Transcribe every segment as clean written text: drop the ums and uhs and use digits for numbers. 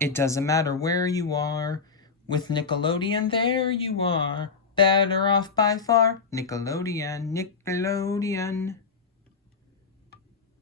It doesn't matter where you are. With Nickelodeon, there you are. Better off by far. Nickelodeon, Nickelodeon.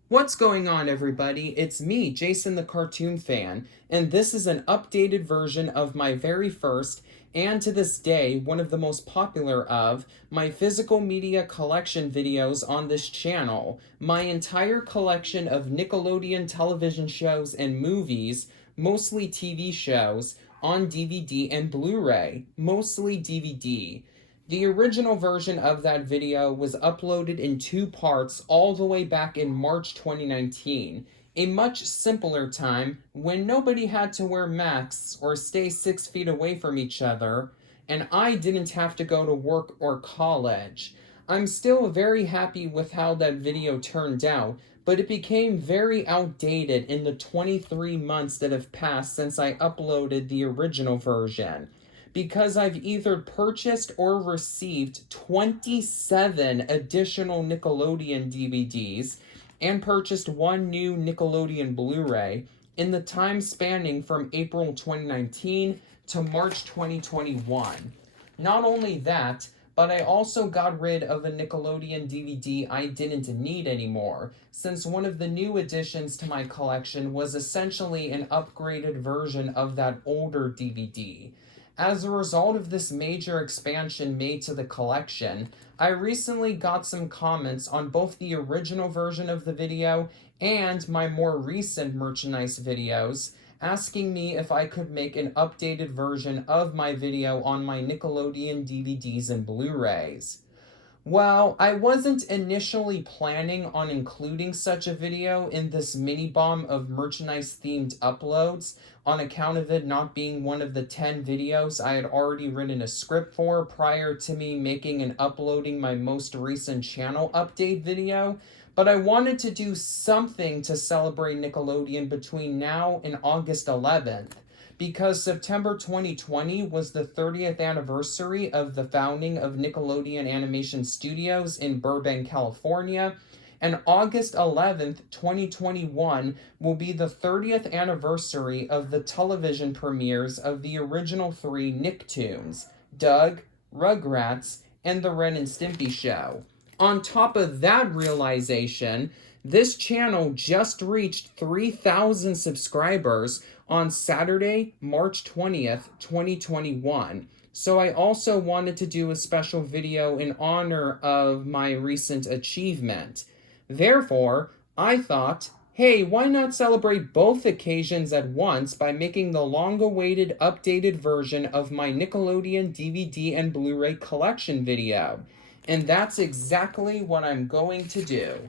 What's going on, everybody? It's me, Jason the Cartoon Fan, and this is an updated version of my very first, and to this day, one of the most popular of, my physical media collection videos on this channel. My entire collection of Nickelodeon television shows and movies, mostly TV shows, on DVD and Blu-ray, mostly DVD. The original version of that video was uploaded in 2 parts all the way back in March 2019, a much simpler time when nobody had to wear masks or stay 6 feet away from each other, and I didn't have to go to work or college. I'm still very happy with how that video turned out, but it became very outdated in the 23 months that have passed since I uploaded the original version, because I've either purchased or received 27 additional Nickelodeon DVDs and purchased 1 new Nickelodeon Blu-ray in the time spanning from April 2019 to March 2021. Not only that, but I also got rid of a Nickelodeon DVD I didn't need anymore, since one of the new additions to my collection was essentially an upgraded version of that older DVD. As a result of this major expansion made to the collection, I recently got some comments on both the original version of the video and my more recent merchandise videos, asking me if I could make an updated version of my video on my Nickelodeon DVDs and Blu-rays. Well, I wasn't initially planning on including such a video in this mini-bomb of merchandise-themed uploads on account of it not being one of the 10 videos I had already written a script for prior to me making and uploading my most recent channel update video, but I wanted to do something to celebrate Nickelodeon between now and August 11th. Because September 2020 was the 30th anniversary of the founding of Nickelodeon Animation Studios in Burbank, California, and August 11th, 2021 will be the 30th anniversary of the television premieres of the original 3 Nicktoons, Doug, Rugrats, and the Ren and Stimpy Show. On top of that realization, this channel just reached 3,000 subscribers on Saturday, March 20th, 2021. So I also wanted to do a special video in honor of my recent achievement. Therefore, I thought, hey, why not celebrate both occasions at once by making the long-awaited updated version of my Nickelodeon DVD and Blu-ray collection video? And that's exactly what I'm going to do.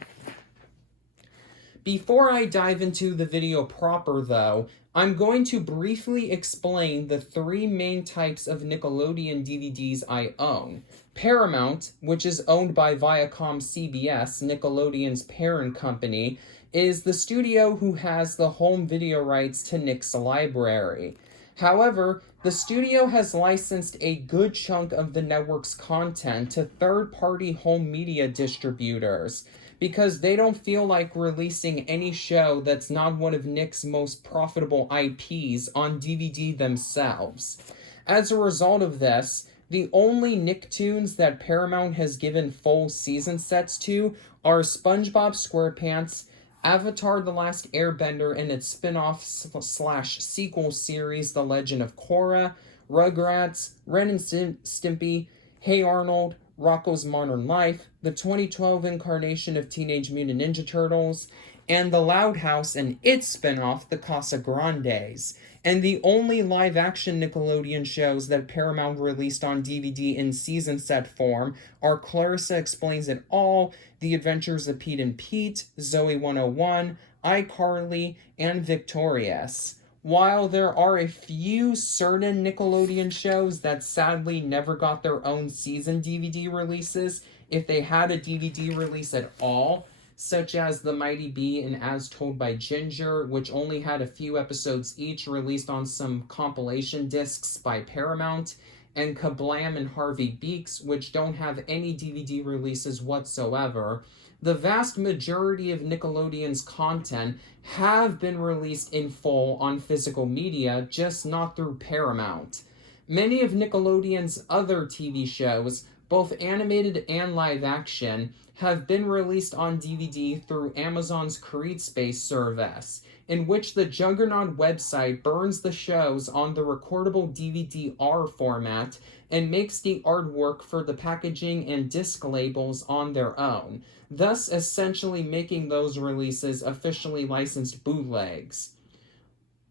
Before I dive into the video proper, though, I'm going to briefly explain the 3 main types of Nickelodeon DVDs I own. Paramount, which is owned by Viacom CBS, Nickelodeon's parent company, is the studio who has the home video rights to Nick's library. However, the studio has licensed a good chunk of the network's content to third-party home media distributors, because they don't feel like releasing any show that's not one of Nick's most profitable IPs on DVD themselves. As a result of this, the only Nicktoons that Paramount has given full season sets to are SpongeBob SquarePants, Avatar: The Last Airbender and its spin-off/sequel series The Legend of Korra, Rugrats, Ren and Stimpy, Hey Arnold, Rocko's Modern Life, the 2012 incarnation of Teenage Mutant Ninja Turtles, and The Loud House and its spin-off, The Casa Grandes. And the only live-action Nickelodeon shows that Paramount released on DVD in season set form are Clarissa Explains It All, The Adventures of Pete and Pete, Zoe 101, iCarly, and Victorious. While there are a few certain Nickelodeon shows that sadly never got their own season DVD releases, if they had a DVD release at all, such as The Mighty Bee and As Told by Ginger, which only had a few episodes each released on some compilation discs by Paramount, and Kablam and Harvey Beaks, which don't have any DVD releases whatsoever, the vast majority of Nickelodeon's content have been released in full on physical media, just not through Paramount. Many of Nickelodeon's other TV shows, both animated and live action, have been released on DVD through Amazon's CreateSpace service, in which the Juggernaut website burns the shows on the recordable DVD-R format and makes the artwork for the packaging and disc labels on their own, thus essentially making those releases officially licensed bootlegs.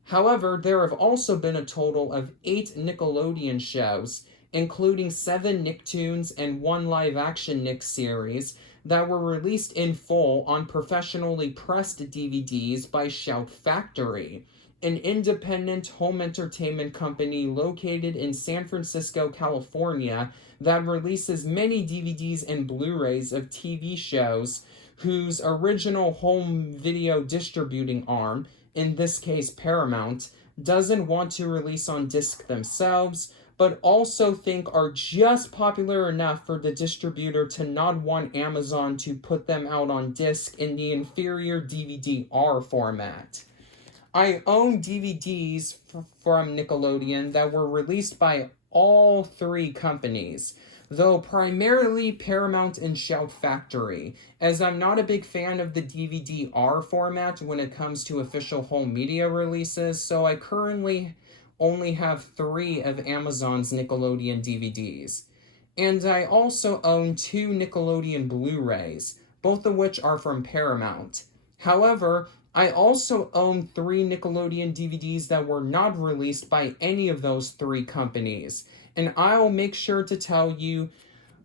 However, there have also been a total of 8 Nickelodeon shows, including 7 Nicktoons and 1 live-action Nick series, that were released in full on professionally pressed DVDs by Shout Factory, an independent home entertainment company located in San Francisco, California, that releases many DVDs and Blu-rays of TV shows whose original home video distributing arm, in this case Paramount, doesn't want to release on disc themselves, but also think are just popular enough for the distributor to not want Amazon to put them out on disc in the inferior DVD-R format. I own DVDs from Nickelodeon that were released by all 3 companies, though primarily Paramount and Shout Factory, as I'm not a big fan of the DVD-R format when it comes to official home media releases, so I currently only have 3 of Amazon's Nickelodeon DVDs. And I also own 2 Nickelodeon Blu-rays, both of which are from Paramount. However, I also own 3 Nickelodeon DVDs that were not released by any of those 3 companies, and I'll make sure to tell you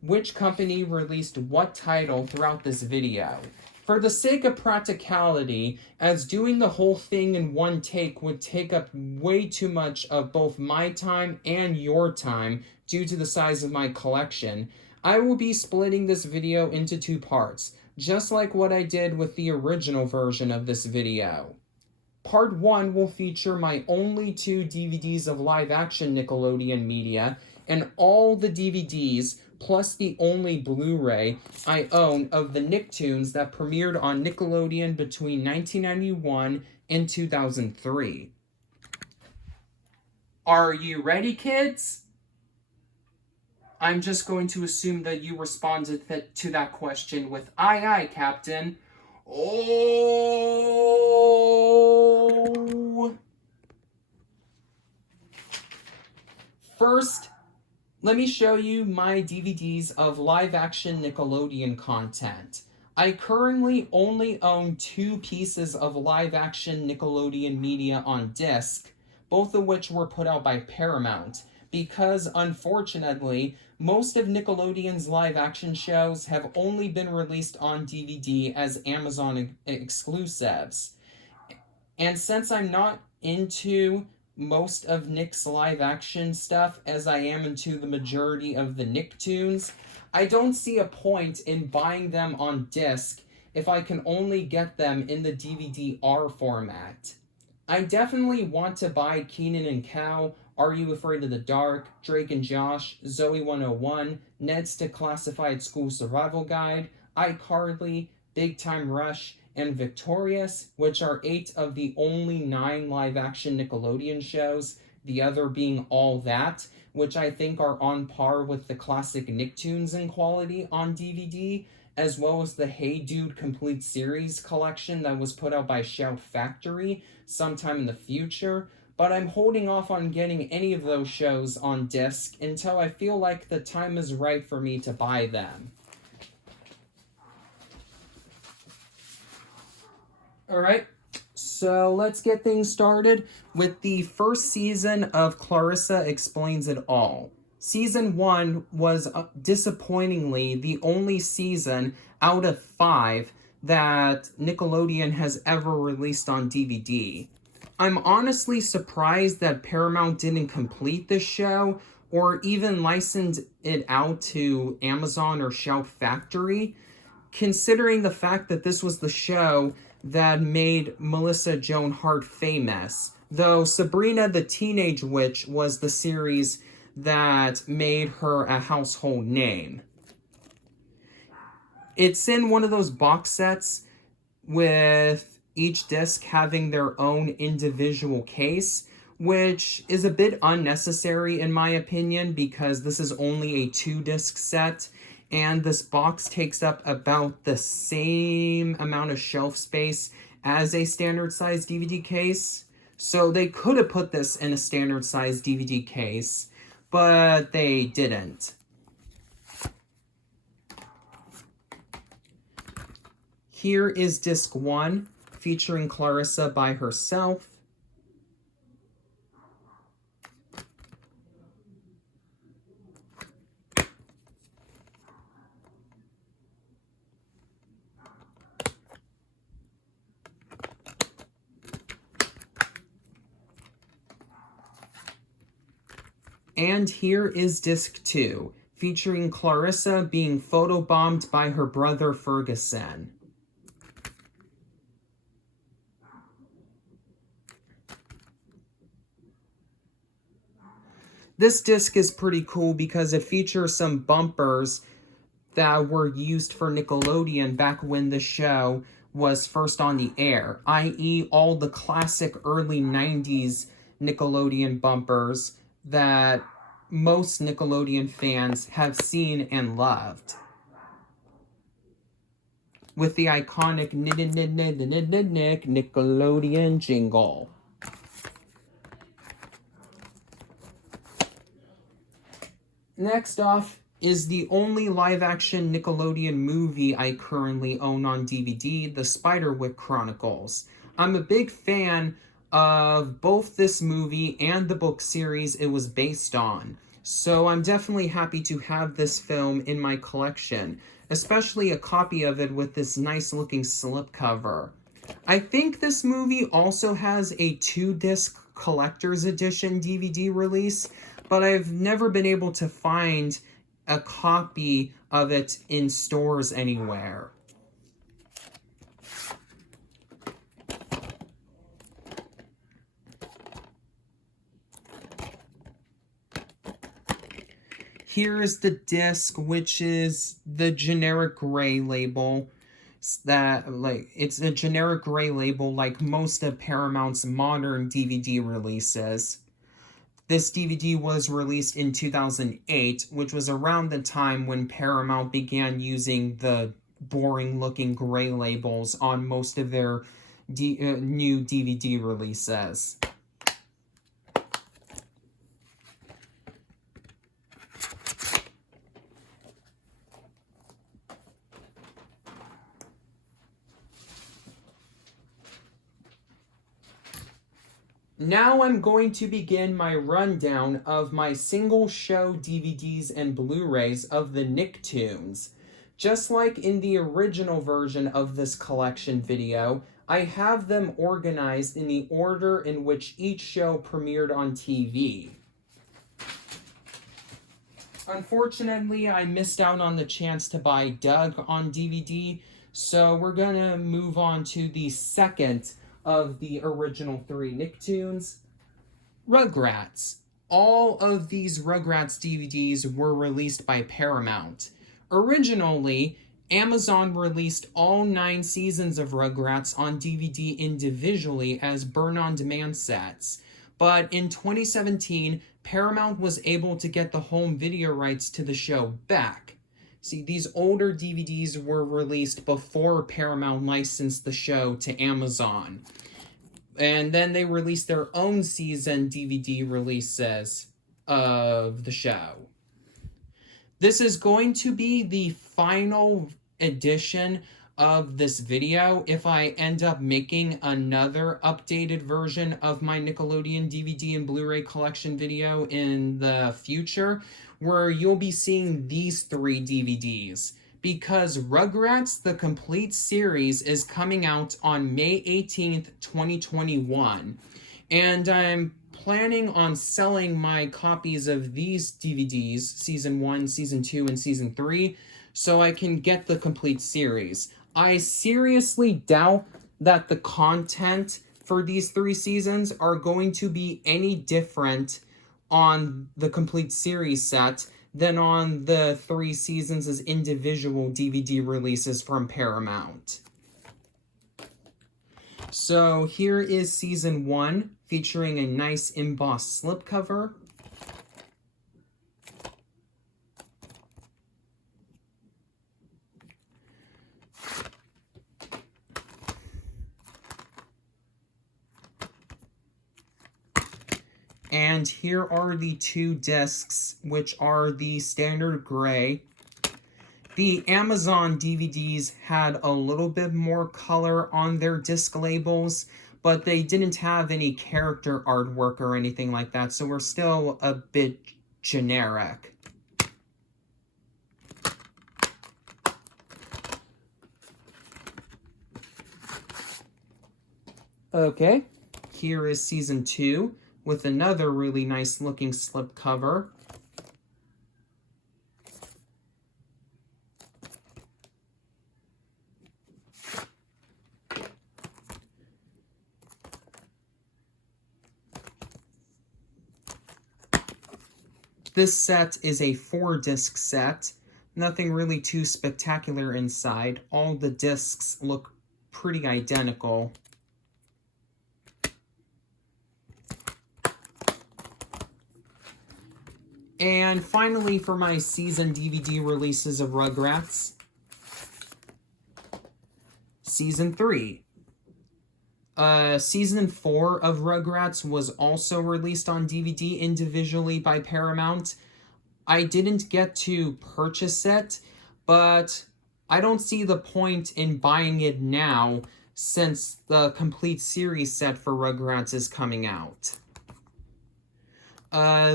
which company released what title throughout this video. For the sake of practicality, as doing the whole thing in one take would take up way too much of both my time and your time due to the size of my collection, I will be splitting this video into 2 parts, just like what I did with the original version of this video. Part 1 will feature my only 2 DVDs of live-action Nickelodeon media, and all the DVDs, plus the only Blu-ray I own of the Nicktoons that premiered on Nickelodeon between 1991 and 2003. Are you ready, kids? I'm just going to assume that you responded to that question with, "Aye, aye, Captain." Oh! First, let me show you my DVDs of live-action Nickelodeon content. I currently only own 2 pieces of live-action Nickelodeon media on disc, both of which were put out by Paramount, because unfortunately, most of Nickelodeon's live-action shows have only been released on DVD as Amazon exclusives. And since I'm not into most of Nick's live-action stuff as I am into the majority of the Nicktoons, I don't see a point in buying them on disc if I can only get them in the DVD-R format. I definitely want to buy Keenan and Kel, Are You Afraid of the Dark, Drake and Josh, Zoe 101, Ned's Declassified School Survival Guide, iCarly, Big Time Rush, and Victorious, which are 8 of the only 9 live-action Nickelodeon shows, the other being All That, which I think are on par with the classic Nicktoons in quality on DVD, as well as the Hey Dude Complete Series collection that was put out by Shout Factory sometime in the future, but I'm holding off on getting any of those shows on disc until I feel like the time is right for me to buy them. Alright, so let's get things started with the first season of Clarissa Explains It All. Season 1 was disappointingly the only season out of 5 that Nickelodeon has ever released on DVD. I'm honestly surprised that Paramount didn't complete this show or even license it out to Amazon or Shout Factory, considering the fact that this was the show that made Melissa Joan Hart famous, though Sabrina the Teenage Witch was the series that made her a household name. It's in one of those box sets with each disc having their own individual case, which is a bit unnecessary in my opinion because this is only a 2-disc set and this box takes up about the same amount of shelf space as a standard size DVD case. So they could have put this in a standard size DVD case, but they didn't. Here is disc 1, featuring Clarissa by herself. And here is disc 2, featuring Clarissa being photobombed by her brother Ferguson. This disc is pretty cool because it features some bumpers that were used for Nickelodeon back when the show was first on the air, i.e. all the classic early 90s Nickelodeon bumpers that most Nickelodeon fans have seen and loved. With the iconic Nickelodeon jingle. Next off is the only live-action Nickelodeon movie I currently own on DVD, The Spiderwick Chronicles. I'm a big fan of both this movie and the book series it was based on, so I'm definitely happy to have this film in my collection, especially a copy of it with this nice-looking slipcover. I think this movie also has a 2-disc collector's edition DVD release, but I've never been able to find a copy of it in stores anywhere. Here is the disc, which is the generic gray label. It's a generic gray label like most of Paramount's modern DVD releases. This DVD was released in 2008, which was around the time when Paramount began using the boring-looking gray labels on most of their new DVD releases. Now I'm going to begin my rundown of my single show DVDs and Blu-rays of the Nicktoons. Just like in the original version of this collection video, I have them organized in the order in which each show premiered on TV. Unfortunately, I missed out on the chance to buy Doug on DVD, so we're gonna move on to the second of the original 3 Nicktoons, Rugrats. All of these Rugrats DVDs were released by Paramount. Originally, Amazon released all 9 seasons of Rugrats on DVD individually as burn-on-demand sets, but in 2017, Paramount was able to get the home video rights to the show back. See, these older DVDs were released before Paramount licensed the show to Amazon. And then they released their own season DVD releases of the show. This is going to be the final edition of this video if I end up making another updated version of my Nickelodeon DVD and Blu-ray collection video in the future, where you'll be seeing these 3 DVDs, because Rugrats The Complete Series is coming out on May 18th, 2021, and I'm planning on selling my copies of these DVDs, Season 1, Season 2, and Season 3, so I can get the complete series. I seriously doubt that the content for these 3 seasons are going to be any different on the complete series set than on the 3 seasons as individual DVD releases from Paramount. So here is season 1, featuring a nice embossed slipcover. And here are the 2 discs, which are the standard gray. The Amazon DVDs had a little bit more color on their disc labels, but they didn't have any character artwork or anything like that, so we're still a bit generic. Okay, here is season 2 with another really nice looking slipcover. This set is a 4-disc set. Nothing really too spectacular inside. All the discs look pretty identical. And finally, for my season DVD releases of Rugrats, Season 3. Season 4 of Rugrats was also released on DVD individually by Paramount. I didn't get to purchase it, but I don't see the point in buying it now since the complete series set for Rugrats is coming out.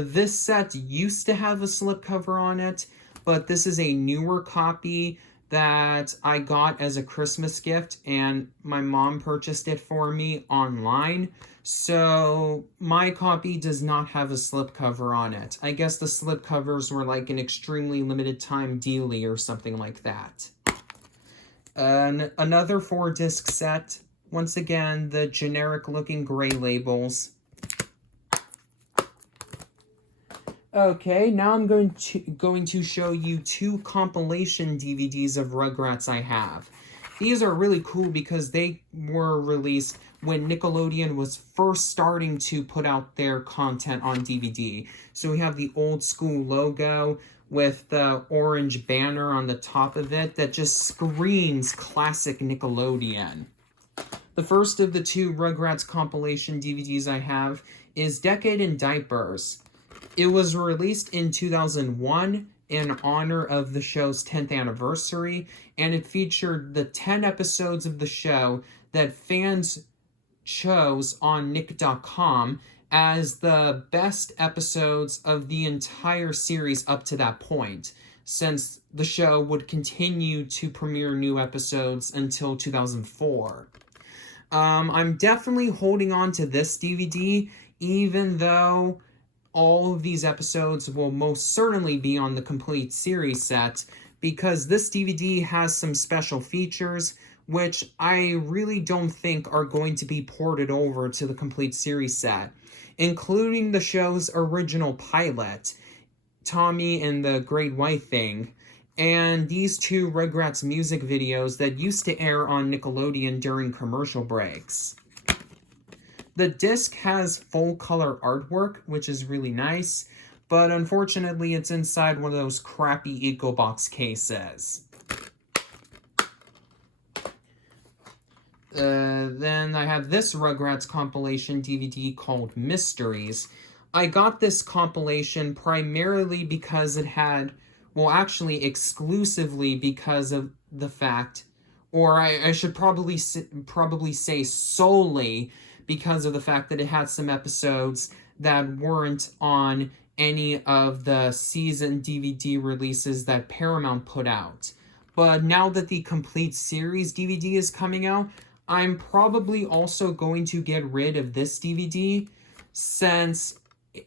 This set used to have a slipcover on it, but this is a newer copy that I got as a Christmas gift, and my mom purchased it for me online, so my copy does not have a slipcover on it. I guess the slipcovers were like an extremely limited time dealie or something like that. Another 4-disc set. Once again, the generic looking gray labels. Okay, now I'm going to show you 2 compilation DVDs of Rugrats I have. These are really cool because they were released when Nickelodeon was first starting to put out their content on DVD. So we have the old school logo with the orange banner on the top of it that just screams classic Nickelodeon. The first of the 2 Rugrats compilation DVDs I have is Decade in Diapers. It was released in 2001 in honor of the show's 10th anniversary, and it featured the 10 episodes of the show that fans chose on Nick.com as the best episodes of the entire series up to that point, since the show would continue to premiere new episodes until 2004. I'm definitely holding on to this DVD, even though all of these episodes will most certainly be on the complete series set, because this DVD has some special features which I really don't think are going to be ported over to the complete series set, including the show's original pilot, Tommy and the Great White Thing, and these 2 Rugrats music videos that used to air on Nickelodeon during commercial breaks. The disc has full-color artwork, which is really nice, but unfortunately it's inside one of those crappy EcoBox cases. Then I have this Rugrats compilation DVD called Mysteries. I got this compilation primarily because it had, well, actually exclusively because of the fact, or I should probably say solely because of the fact that it had some episodes that weren't on any of the season DVD releases that Paramount put out. But now that the complete series DVD is coming out, I'm probably also going to get rid of this DVD, since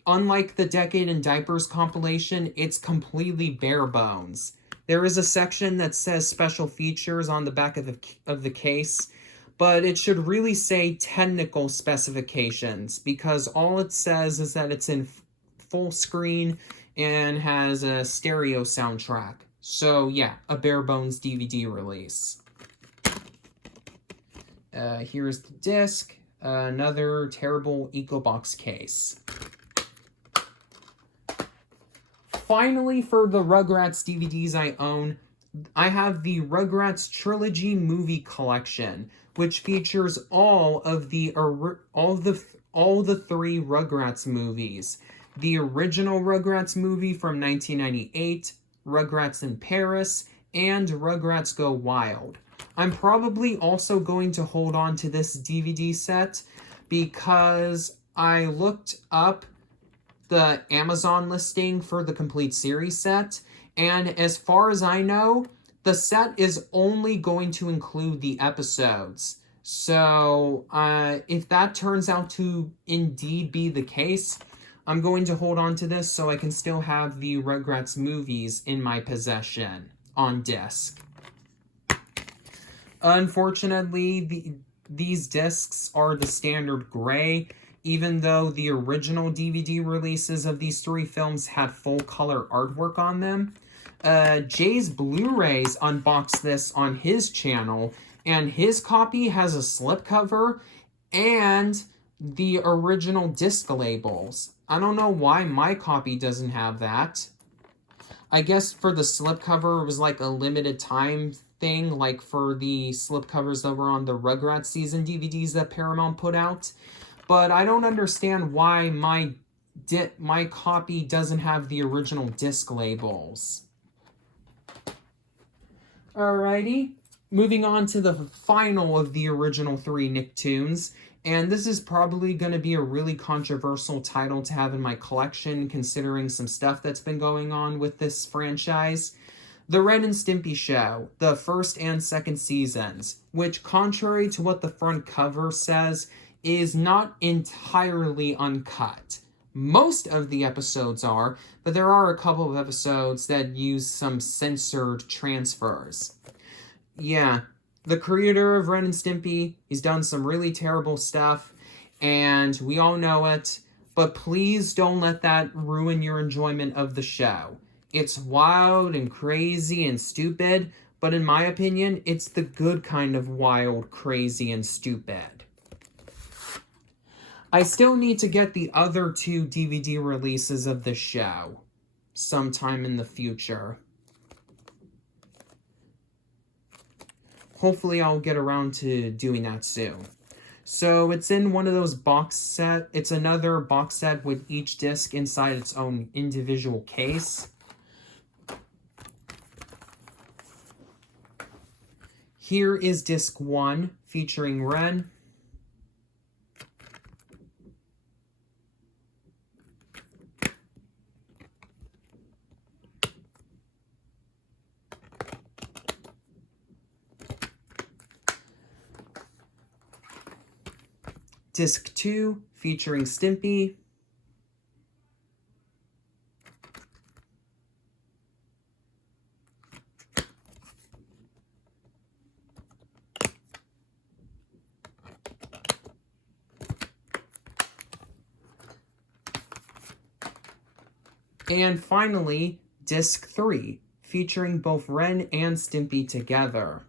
unlike the Decade in Diapers compilation, it's completely bare bones. There is a section that says special features on the back of the case, but it should really say technical specifications, because all it says is that it's in full screen and has a stereo soundtrack. So yeah, a bare bones DVD release. Here's the disc. Another terrible EcoBox case. Finally, for the Rugrats DVDs I own, I have the Rugrats Trilogy Movie Collection, which features all the three Rugrats movies. The original Rugrats movie from 1998, Rugrats in Paris, and Rugrats Go Wild. I'm probably also going to hold on to this DVD set because I looked up the Amazon listing for the complete series set, and as far as I know, the set is only going to include the episodes. So, if that turns out to indeed be the case, I'm going to hold on to this so I can still have the Rugrats movies in my possession on disc. Unfortunately, these discs are the standard gray, even though the original DVD releases of these three films had full color artwork on them. Jay's Blu-rays unboxed this on his channel, and his copy has a slipcover and the original disc labels. I don't know why my copy doesn't have that. I guess for the slipcover, it was like a limited time thing, like for the slipcovers that were on the Rugrats season DVDs that Paramount put out. But I don't understand why my copy doesn't have the original disc labels. Alrighty, moving on to the final of the original three Nicktoons. And this is probably going to be a really controversial title to have in my collection, considering some stuff that's been going on with this franchise. The Ren and Stimpy Show, the first and second seasons, which, contrary to what the front cover says, is not entirely uncut. Most of the episodes are, but there are a couple of episodes that use some censored transfers. Yeah, the creator of Ren and Stimpy, he's done some really terrible stuff, and we all know it, but please don't let that ruin your enjoyment of the show. It's wild and crazy and stupid, but in my opinion, it's the good kind of wild, crazy, and stupid. I still need to get the other two DVD releases of the show sometime in the future. Hopefully I'll get around to doing that soon. So it's in one of those box set. It's another box set with each disc inside its own individual case. Here is disc 1 featuring Ren. Disc 2, featuring Stimpy. And finally, Disc 3, featuring both Ren and Stimpy together.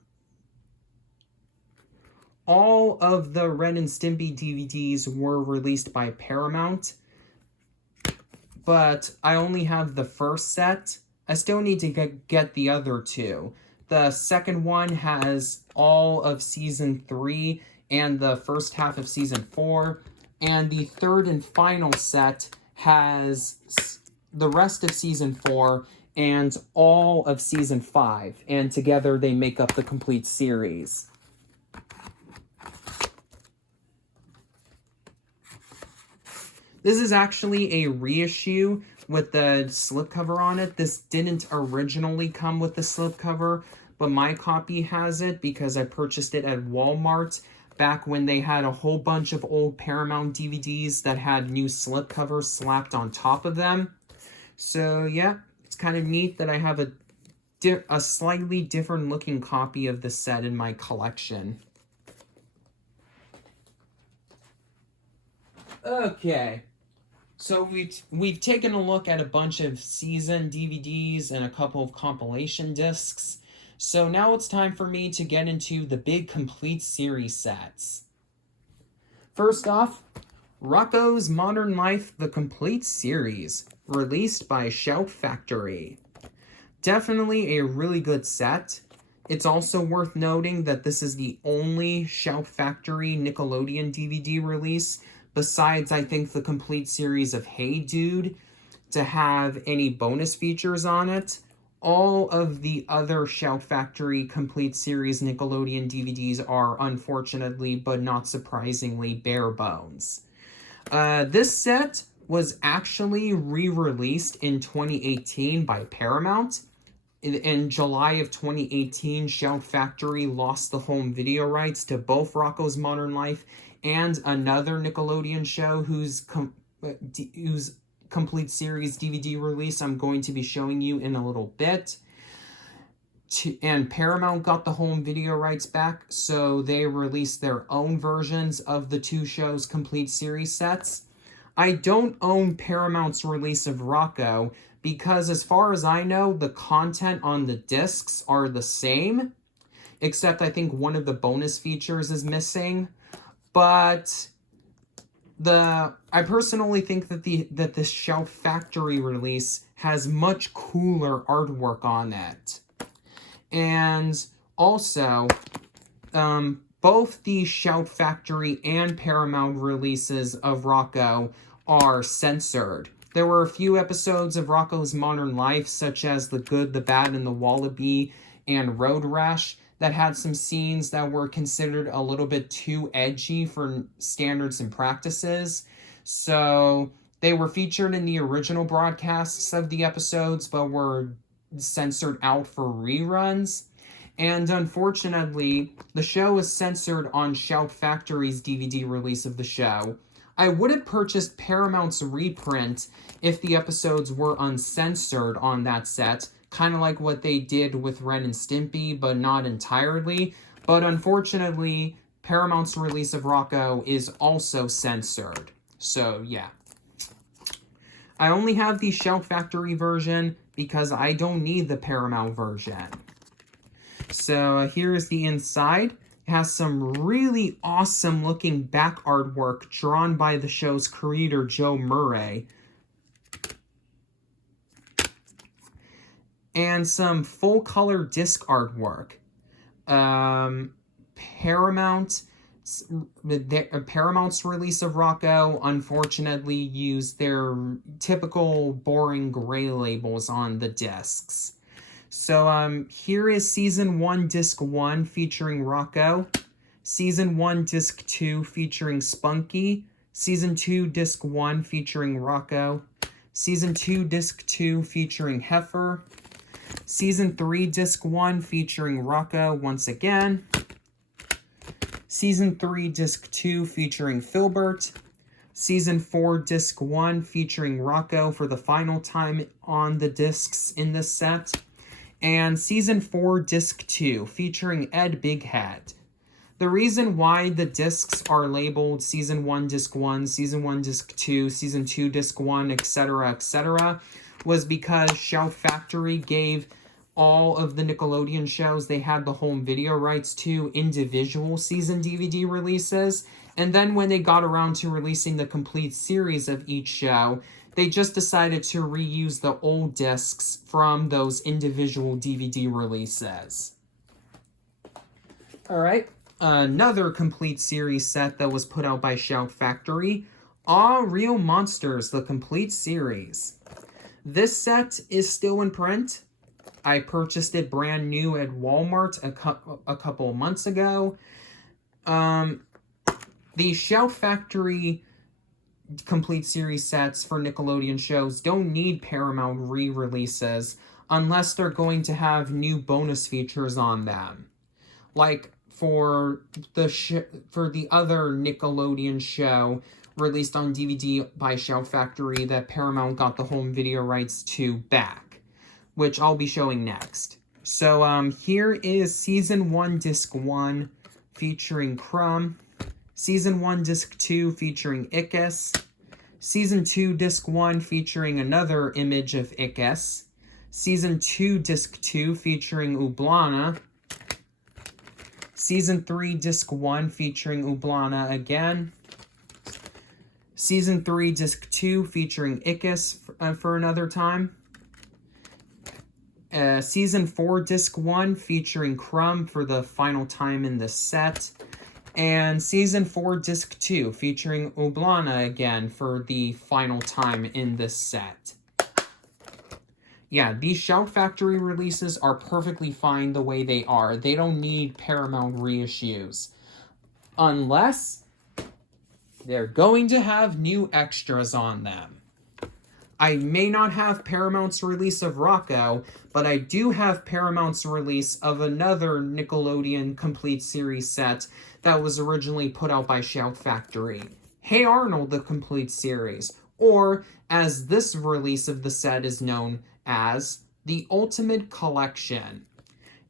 All of the Ren and Stimpy DVDs were released by Paramount, but I only have the first set. I still need to get the other two. The second one has all of Season 3 and the first half of Season 4, and the third and final set has the rest of Season 4 and all of Season 5, and together they make up the complete series. This is actually a reissue with the slipcover on it. This didn't originally come with the slipcover, but my copy has it because I purchased it at Walmart back when they had a whole bunch of old Paramount DVDs that had new slipcovers slapped on top of them. So yeah, it's kind of neat that I have a slightly different looking copy of the set in my collection. Okay. So we've taken a look at a bunch of season DVDs and a couple of compilation discs. So now it's time for me to get into the big complete series sets. First off, Rocko's Modern Life The Complete Series, released by Shout Factory. Definitely a really good set. It's also worth noting that this is the only Shout Factory Nickelodeon DVD release, besides I think the complete series of Hey Dude, to have any bonus features on it. All of the other Shout Factory complete series Nickelodeon DVDs are, unfortunately, but not surprisingly, bare bones. This set was actually re-released in 2018 by Paramount. In July of 2018, Shout Factory lost the home video rights to both Rocko's Modern Life and another Nickelodeon show whose complete series DVD release I'm going to be showing you in a little bit. And Paramount got the home video rights back, so they released their own versions of the two shows' complete series sets. I don't own Paramount's release of Rocko, because as far as I know, the content on the discs are the same, except I think one of the bonus features is missing. But I personally think that the Shout Factory release has much cooler artwork on it. And also, both the Shout Factory and Paramount releases of Rocko are censored. There were a few episodes of Rocko's Modern Life, such as The Good, the Bad, and the Wallaby and Road Rash, that had some scenes that were considered a little bit too edgy for standards and practices. So they were featured in the original broadcasts of the episodes, but were censored out for reruns. And unfortunately, the show is censored on Shout Factory's DVD release of the show. I would have purchased Paramount's reprint if the episodes were uncensored on that set, kind of like what they did with Ren and Stimpy, but not entirely. But unfortunately, Paramount's release of Rocko is also censored. So, yeah. I only have the Shout Factory version because I don't need the Paramount version. So, here's the inside. It has some really awesome looking back artwork drawn by the show's creator, Joe Murray. And some full color disc artwork. Paramount's release of Rocko unfortunately used their typical boring gray labels on the discs. So here is Season 1 Disc 1 featuring Rocko, Season 1 Disc 2 featuring Spunky, Season 2 Disc 1 featuring Rocko, Season 2 Disc 2 featuring Heifer, Season 3 Disc 1 featuring Rocko once again, Season 3 Disc 2 featuring Filbert, Season 4 Disc 1 featuring Rocko for the final time on the discs in this set, and Season 4 Disc 2 featuring Ed Bighead. The reason why the discs are labeled Season 1 Disc 1, Season 1 Disc 2, Season 2 Disc 1, etc., was because Shout Factory gave all of the Nickelodeon shows they had the home video rights to individual season DVD releases, and then when they got around to releasing the complete series of each show, they just decided to reuse the old discs from those individual DVD releases. Alright, another complete series set that was put out by Shout Factory, Aw Real Monsters, the complete series. This set is still in print. I purchased it brand new at Walmart a couple of months ago. The Shout Factory complete series sets for Nickelodeon shows don't need Paramount re-releases unless they're going to have new bonus features on them. Like for the other Nickelodeon show released on DVD by Shout Factory that Paramount got the home video rights to back, which I'll be showing next. So here is Season 1 Disc 1 featuring Crumb, Season 1 Disc 2 featuring Ickis, Season 2, Disc 1, featuring another image of Ickis. Season 2, Disc 2, featuring Ublana. Season 3, Disc 1, featuring Ublana again. Season 3, Disc 2, featuring Ickis for another time. Season 4, Disc 1, featuring Crumb for the final time in this set. And Season 4, Disc 2, featuring Ublana again for the final time in this set. Yeah, these Shout Factory releases are perfectly fine the way they are. They don't need Paramount reissues. Unless they're going to have new extras on them. I may not have Paramount's release of Rocco, but I do have Paramount's release of another Nickelodeon complete series set that was originally put out by Shout Factory. Hey Arnold, the complete series, or as this release of the set is known as, the Ultimate Collection.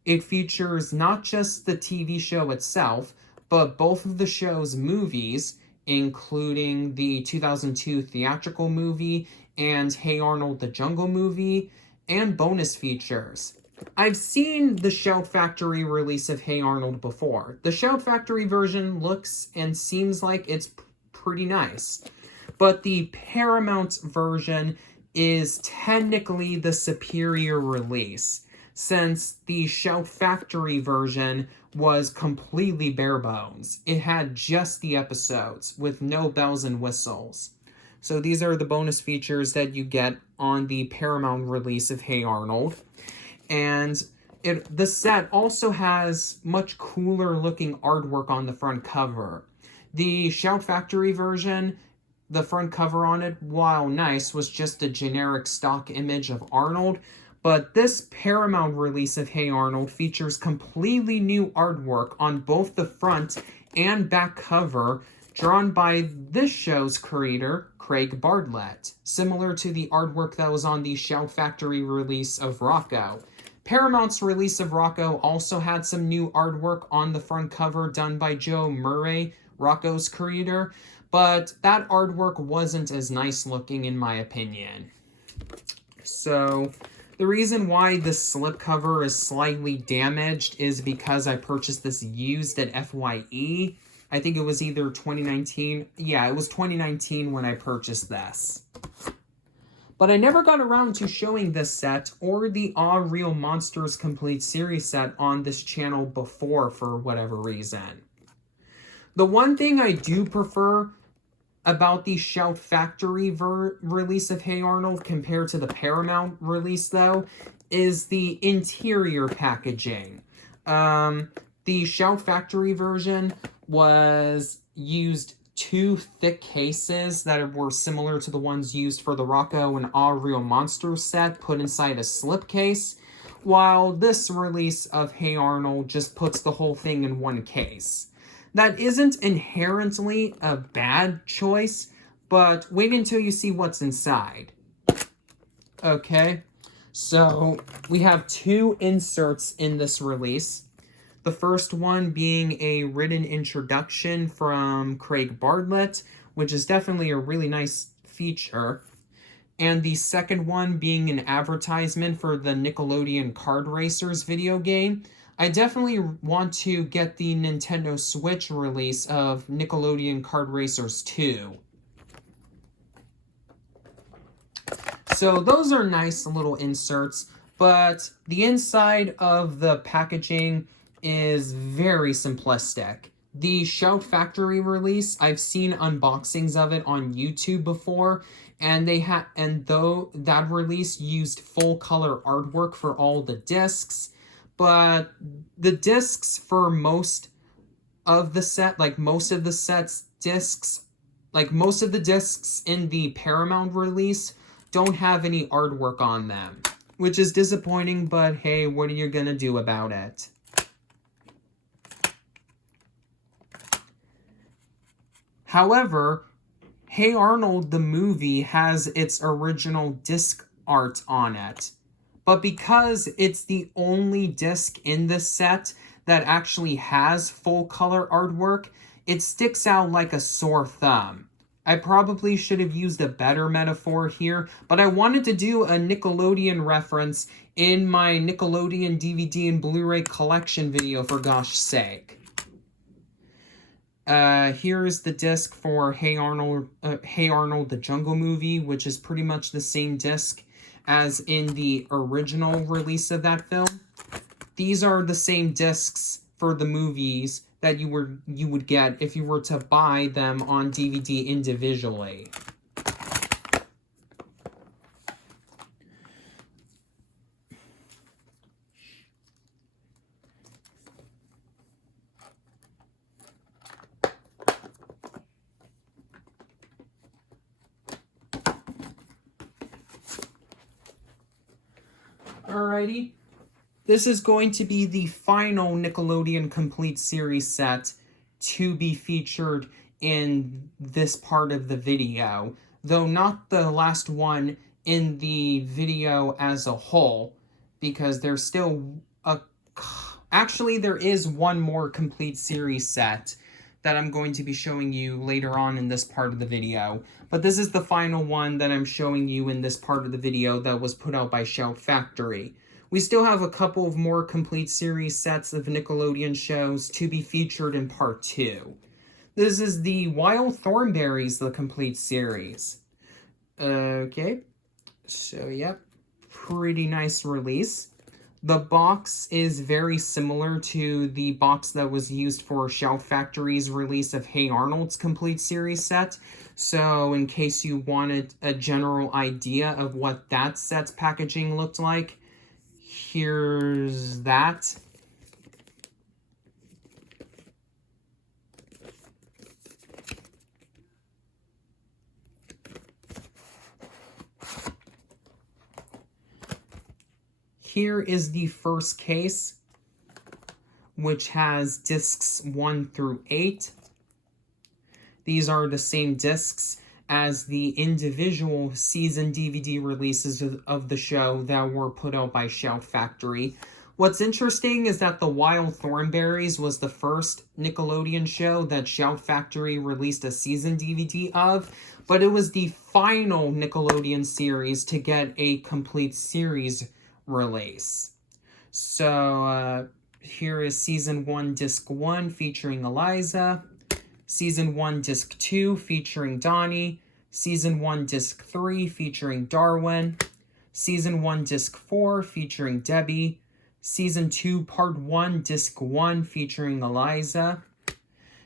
It features not just the TV show itself, but both of the show's movies, including the 2002 theatrical movie and Hey Arnold the Jungle movie, and bonus features. I've seen the Shout Factory release of Hey Arnold before. The Shout Factory version looks and seems like it's pretty nice, but the Paramount version is technically the superior release, since the Shout Factory version was completely bare bones. It had just the episodes, with no bells and whistles. So these are the bonus features that you get on the Paramount release of Hey Arnold. And the set also has much cooler looking artwork on the front cover. The Shout Factory version, the front cover on it, while nice, was just a generic stock image of Arnold. But this Paramount release of Hey Arnold features completely new artwork on both the front and back cover, drawn by this show's creator, Craig Bartlett, similar to the artwork that was on the Shout Factory release of Rocco. Paramount's release of Rocco also had some new artwork on the front cover done by Joe Murray, Rocco's creator, but that artwork wasn't as nice looking in my opinion. So the reason why this slipcover is slightly damaged is because I purchased this used at FYE. I think it was either 2019. Yeah, it was 2019 when I purchased this. But I never got around to showing this set or the Aw Real Monsters complete series set on this channel before for whatever reason. The one thing I do prefer about the Shout Factory release of Hey Arnold compared to the Paramount release, though, is the interior packaging. The Shout Factory version used two thick cases that were similar to the ones used for the Rocco and Aw Real Monsters set, put inside a slipcase, while this release of Hey Arnold just puts the whole thing in one case. That isn't inherently a bad choice, but wait until you see what's inside. Okay, so we have two inserts in this release. The first one being a written introduction from Craig Bartlett, which is definitely a really nice feature. And the second one being an advertisement for the Nickelodeon Kart Racers video game. I definitely want to get the Nintendo Switch release of Nickelodeon Kart Racers 2. So those are nice little inserts, but the inside of the packaging is very simplistic. The Shout Factory release, I've seen unboxings of it on YouTube before, and though that release used full color artwork for all the discs, but the discs for most of the set, most of the discs in the Paramount release don't have any artwork on them, which is disappointing, but hey, what are you gonna do about it? However, Hey Arnold the movie has its original disc art on it. But because it's the only disc in this set that actually has full color artwork, it sticks out like a sore thumb. I probably should have used a better metaphor here, but I wanted to do a Nickelodeon reference in my Nickelodeon DVD and Blu-ray collection video, for gosh sake. Here is the disc for Hey Arnold, the Jungle Movie, which is pretty much the same disc as in the original release of that film. These are the same discs for the movies that you would get if you were to buy them on DVD individually. Alrighty. This is going to be the final Nickelodeon Complete Series set to be featured in this part of the video, though not the last one in the video as a whole, because there's still actually there is one more Complete Series set that I'm going to be showing you later on in this part of the video, but this is the final one that I'm showing you in this part of the video that was put out by Shout Factory. We still have a couple of more Complete Series sets of Nickelodeon shows to be featured in part 2. This is the Wild Thornberrys, the Complete Series. Okay, so yep, pretty nice release. The box is very similar to the box that was used for Shout Factory's release of Hey Arnold's Complete Series set. So in case you wanted a general idea of what that set's packaging looked like, here's that. Here is the first case, which has discs 1 through 8. These are the same discs as the individual season DVD releases of the show that were put out by Shout Factory. What's interesting is that the Wild Thornberrys was the first Nickelodeon show that Shout Factory released a season DVD of, but it was the final Nickelodeon series to get a complete series release. So here is Season 1 Disc 1 featuring Eliza, Season 1 Disc 2 featuring Donnie, Season 1 Disc 3 featuring Darwin, Season 1 Disc 4 featuring Debbie, Season 2 Part 1 Disc 1 featuring Eliza,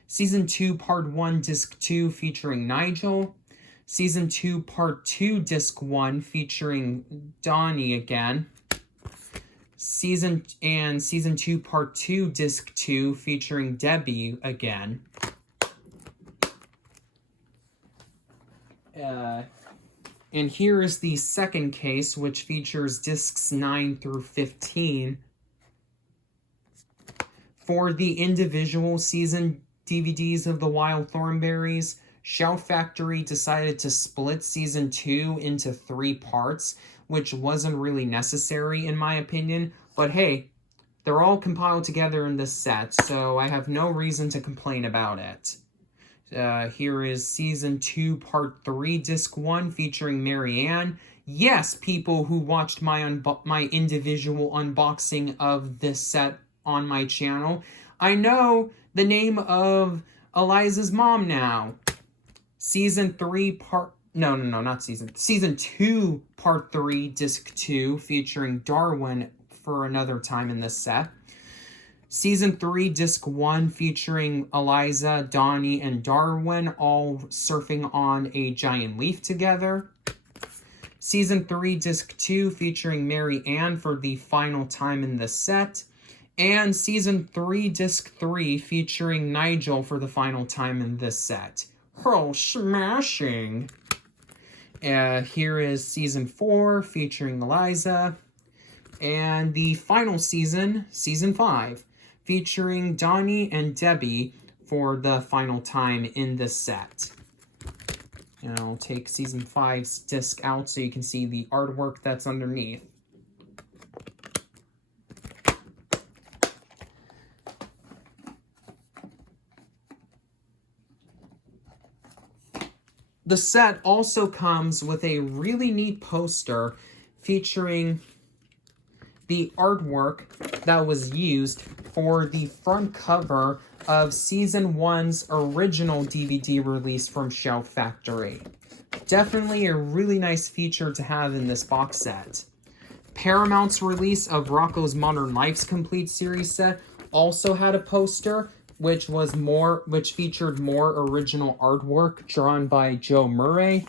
Season 2 Part 1 Disc 2 featuring Nigel, Season 2 Part 2 Disc 1 featuring Donnie again, Season 2 Part 2 Disc 2 featuring Debbie again. And here is the second case, which features discs 9 through 15. For the individual season DVDs of the Wild Thornberrys, Shout Factory decided to split Season 2 into 3 parts, which wasn't really necessary in my opinion, but hey, they're all compiled together in this set, so I have no reason to complain about it. Here is Season 2 Part 3 Disc 1 featuring Mary Ann. Yes, people who watched my individual unboxing of this set on my channel, I know the name of Eliza's mom now. Season 2 Part 3 Disc 2 featuring Darwin for another time in this set. Season 3 Disc 1 featuring Eliza, Donnie, and Darwin all surfing on a giant leaf together. Season 3 Disc 2 featuring Mary Ann for the final time in the set. And Season 3 Disc 3 featuring Nigel for the final time in this set. Oh, smashing! Here is Season 4 featuring Eliza. And the final season, Season 5, featuring Donnie and Debbie for the final time in this set. And I'll take Season 5's disc out so you can see the artwork that's underneath. The set also comes with a really neat poster featuring the artwork that was used for the front cover of Season 1's original DVD release from Shelf Factory. Definitely a really nice feature to have in this box set. Paramount's release of Rocko's Modern Life's complete series set also had a poster, which featured more original artwork drawn by Joe Murray,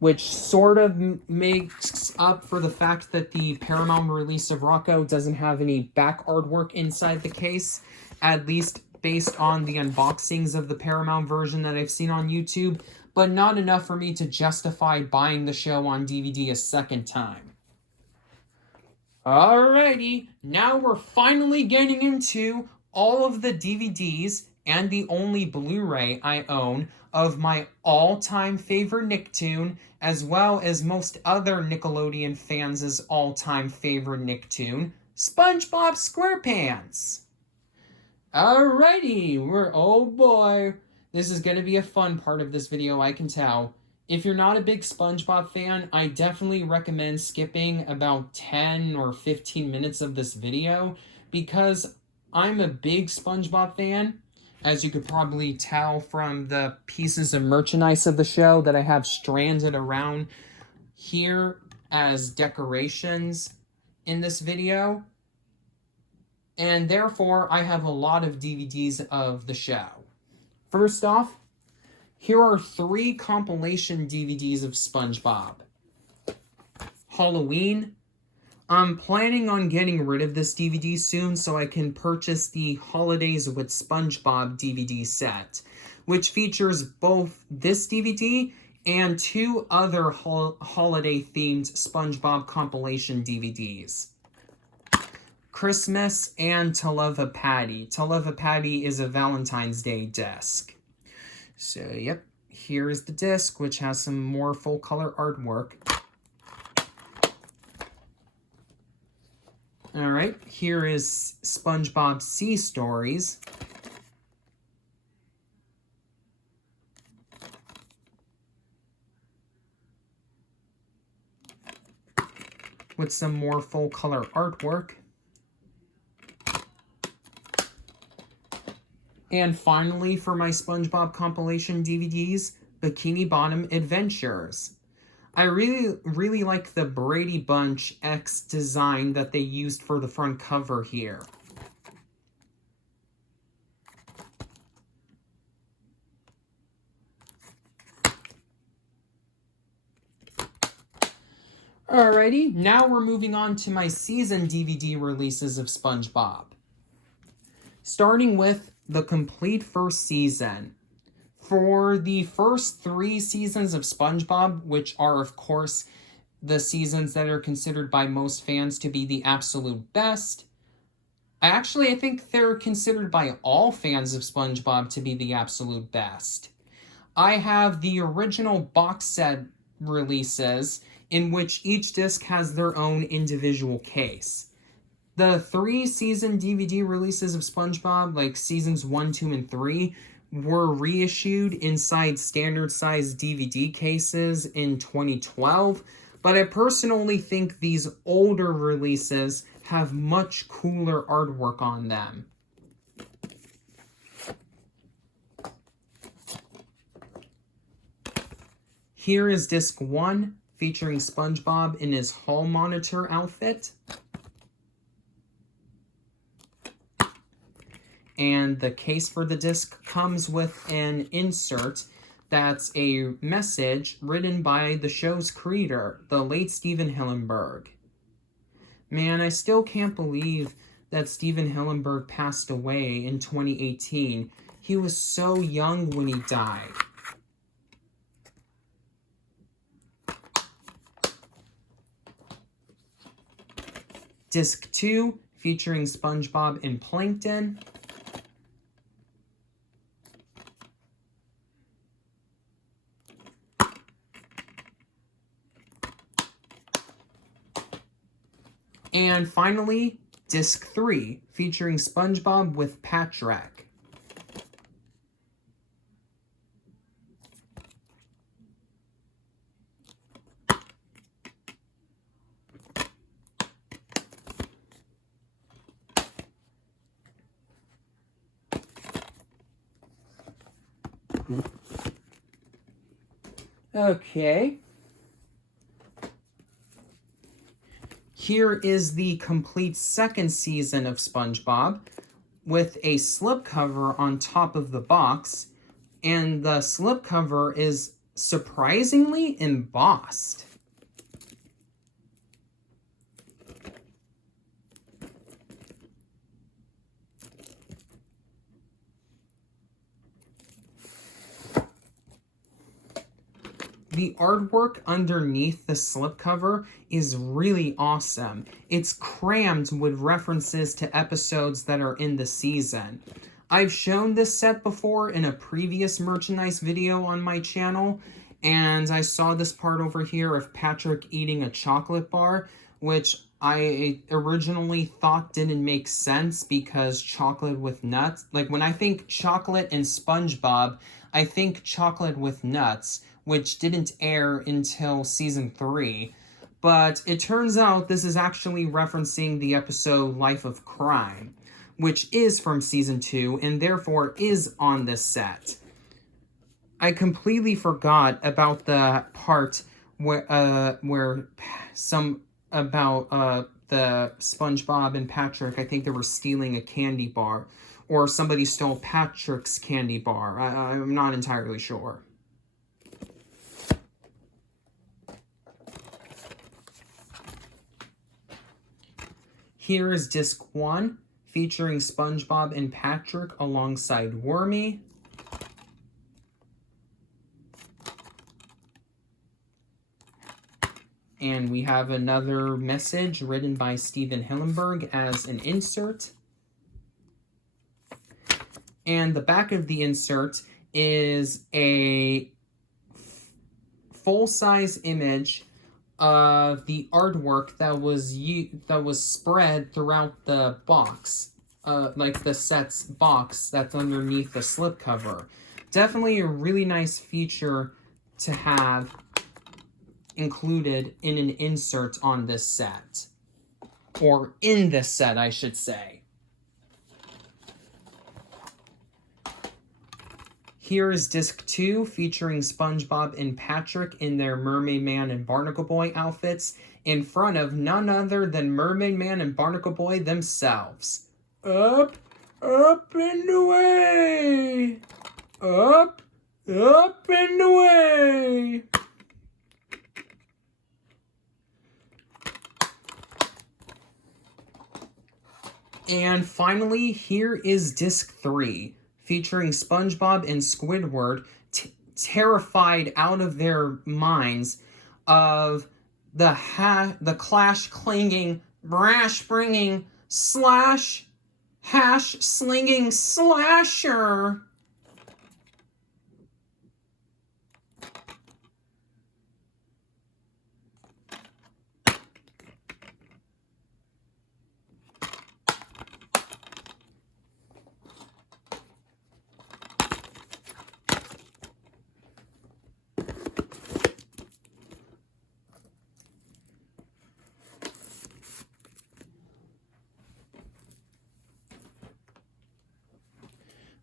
which sort of makes up for the fact that the Paramount release of Rocko doesn't have any back artwork inside the case, at least based on the unboxings of the Paramount version that I've seen on YouTube, but not enough for me to justify buying the show on DVD a second time. Alrighty, now we're finally getting into all of the DVDs and the only Blu-ray I own of my all-time favorite Nicktoon, as well as most other Nickelodeon fans' all-time favorite Nicktoon, SpongeBob SquarePants. Alrighty, oh boy, this is going to be a fun part of this video, I can tell. If you're not a big SpongeBob fan, I definitely recommend skipping about 10 or 15 minutes of this video, because I'm a big SpongeBob fan, as you could probably tell from the pieces of merchandise of the show that I have stranded around here as decorations in this video. And therefore, I have a lot of DVDs of the show. First off, here are 3 compilation DVDs of SpongeBob. Halloween. I'm planning on getting rid of this DVD soon so I can purchase the Holidays with SpongeBob DVD set, which features both this DVD and 2 other holiday-themed SpongeBob compilation DVDs. Christmas and To Love a Patty. To Love a Patty is a Valentine's Day disc. So, yep, here is the disc, which has some more full-color artwork. Alright, here is SpongeBob Sea Stories. With some more full-color artwork. And finally, for my SpongeBob compilation DVDs, Bikini Bottom Adventures. I really like the Brady Bunch X design that they used for the front cover here. Alrighty, now we're moving on to my season DVD releases of SpongeBob. Starting with the complete first season. For the first 3 seasons of SpongeBob, which are, of course, the seasons that are considered by most fans to be the absolute best, I think they're considered by all fans of SpongeBob to be the absolute best. I have the original box set releases, in which each disc has their own individual case. The 3 season DVD releases of SpongeBob, like seasons 1, 2, and 3, were reissued inside standard size DVD cases in 2012, but I personally think these older releases have much cooler artwork on them. Here is disc 1, featuring SpongeBob in his hall monitor outfit. And the case for the disc comes with an insert that's a message written by the show's creator, the late Steven Hillenburg. Man, I still can't believe that Steven Hillenburg passed away in 2018. He was so young when he died. Disc 2, featuring SpongeBob and Plankton. And finally, disc 3, featuring SpongeBob with Patrick. Okay. Here is the complete second season of SpongeBob with a slipcover on top of the box, and the slipcover is surprisingly embossed. The artwork underneath the slipcover is really awesome. It's crammed with references to episodes that are in the season. I've shown this set before in a previous merchandise video on my channel, and I saw this part over here of Patrick eating a chocolate bar, which I originally thought didn't make sense because chocolate with nuts. Like, when I think chocolate and SpongeBob, I think chocolate with nuts, which didn't air until season 3. But it turns out this is actually referencing the episode Life of Crime, which is from season 2 and therefore is on this set. I completely forgot about the part where some about the SpongeBob and Patrick, I think they were stealing a candy bar, or somebody stole Patrick's candy bar. I'm not entirely sure. Here is disc 1, featuring SpongeBob and Patrick alongside Wormy. And we have another message written by Steven Hillenburg as an insert. And the back of the insert is a full-size image of the artwork that was spread throughout the box, like the set's box that's underneath the slipcover. Definitely a really nice feature to have included in an insert on this set. Or in this set, I should say. Here is disc 2, featuring SpongeBob and Patrick in their Mermaid Man and Barnacle Boy outfits, in front of none other than Mermaid Man and Barnacle Boy themselves. Up, up and away! Up, up and away! And finally, here is disc 3, featuring SpongeBob and Squidward terrified out of their minds of the clash-clanging, brash-bringing, hash-slinging slasher.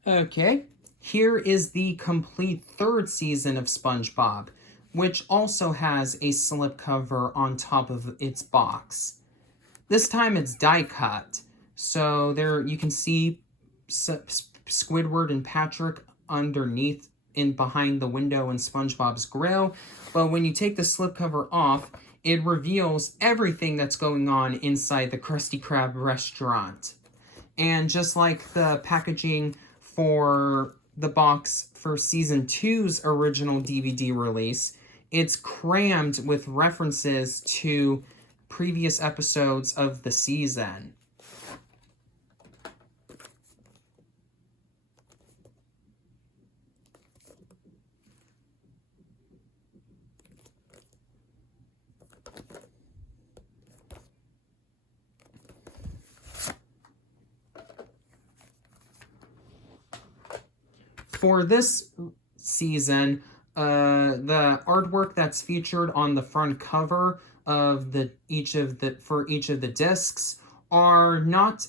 Okay, here is the complete third season of SpongeBob, which also has a slipcover on top of its box. This time it's die cut, so there you can see Squidward and Patrick underneath and behind the window in SpongeBob's grill, but when you take the slipcover off, it reveals everything that's going on inside the Krusty Krab restaurant. And just like the packaging for the box for Season 2's original DVD release, it's crammed with references to previous episodes of the season. For this season, the artwork that's featured on the front cover of each of the discs are not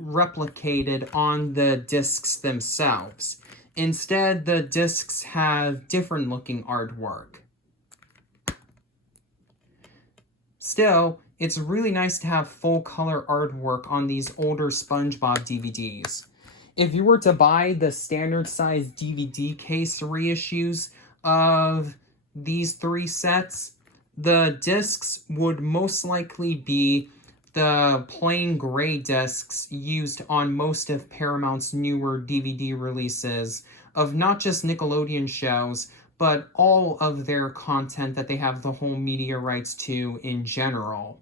replicated on the discs themselves. Instead, the discs have different looking artwork. Still, it's really nice to have full color artwork on these older SpongeBob DVDs. If you were to buy the standard size DVD case reissues of these 3 sets, the discs would most likely be the plain gray discs used on most of Paramount's newer DVD releases of not just Nickelodeon shows, but all of their content that they have the whole media rights to in general.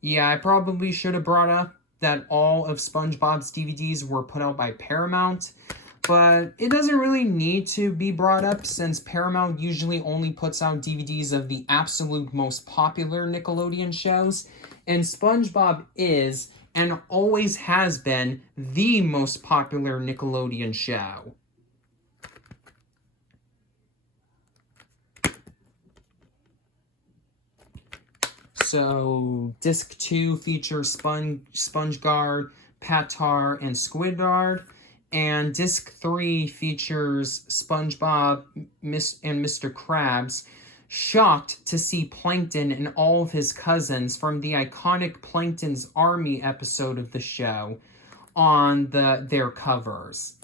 Yeah, I probably should have brought up that all of SpongeBob's DVDs were put out by Paramount, but it doesn't really need to be brought up since Paramount usually only puts out DVDs of the absolute most popular Nickelodeon shows, and SpongeBob is, and always has been, the most popular Nickelodeon show. So, Disc 2 features SpongeGuard, Patar, and Squidguard, and Disc 3 features SpongeBob and Mr. Krabs, shocked to see Plankton and all of his cousins from the iconic Plankton's Army episode of the show on their covers.